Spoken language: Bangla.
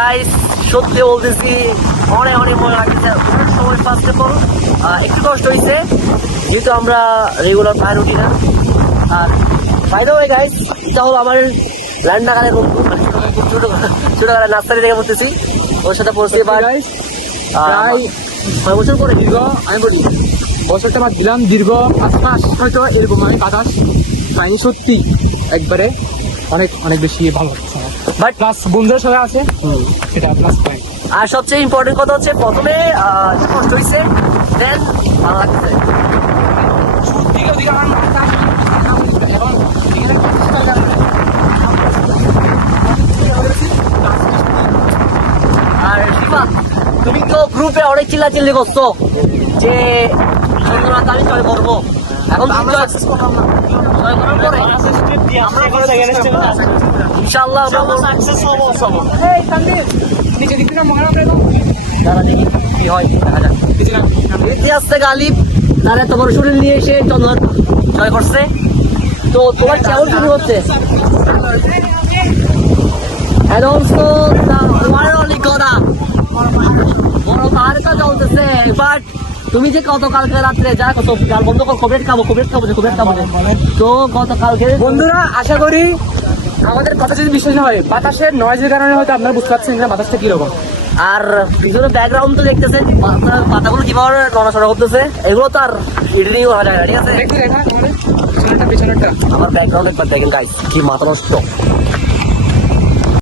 গাইস সত্যি বলতেছি অনেক অনেক মনে লাগতেছে। সময় ফার্স্ট অফ অল একটু কষ্ট হয়েছে যেহেতু আমরা রেগুলার পায়ে উঠি না। আর বাই দ্য ওয়ে গাইস, এটা হলো আমার ল্যান্ডাকালের বন্ধু, মানে ছোটবেলায় নার্সারি থেকে পড়তেছি, ওর সাথে পড়ছি এবার প্রায় 6 বছর পরে। দীর্ঘ আমি বলি বছরটা বাদ দিলাম, দীর্ঘ 5 মাস হয়তো এরকম আমি বাতাস পাইনি। সত্যি একবারে অনেক অনেক বেশি ভালো হচ্ছে বাট প্লাস বন্ধুরা সবাই আছে সেটা প্লাস পয়েন্ট। আর সবচেয়ে ইম্পর্টেন্ট কথা হচ্ছে প্রথমে একটু কষ্ট হয়েছে, দেন ভালো লাগতেছে। শুরুর দিকে ওদিকে আমার মাথা এখন এখানে আর শিবা, তুমি তো গ্রুপে অনেক চিল্লাচিল্লি করছো যে চন্দ্রনাথ আমি জয় করবো, এখন তুমি জয় করার পরে ইনশাআল্লাহ আমরা এই তানভীর নিচে দিকে না মহারাম রে দাঁড়া দেখি কি হয়, দেখা যাক। ইতিহাস থেকে আলিফ তাহলে এত বড় শরীর নিয়ে এসে চন্দ্রনাথ জয় করছে, তো তোমার কেমন শুরু হচ্ছে? And also the only কথা বড় পাহাড়টা চলতেছে, বাট তুমি যে গতকালকে রাত্রে যা কত গাল বন্ধ কর, খবরের খাবো তো গতকালকে বন্ধুরা আশা করি আমাদের কথা যদি বিশ্বাস না হয়, বাতাসের নয়েজের কারণে হয়তো আপনারা বুঝতে পারছেন যে বাতাসটা কিরকম। আর পিছনে ব্যাকগ্রাউন্ড তো দেখতেছেন, পাতাগুলো কিভাবে নড়াচড়া করতেছে, এগুলো তো আর এডিটিং করা যায় না, ঠিক আছে? দেখি রেখা তোমাদের পিছনেরটা আমার ব্যাকগ্রাউন্ড একবার দেখেন গাইস, কি মাথা নষ্ট।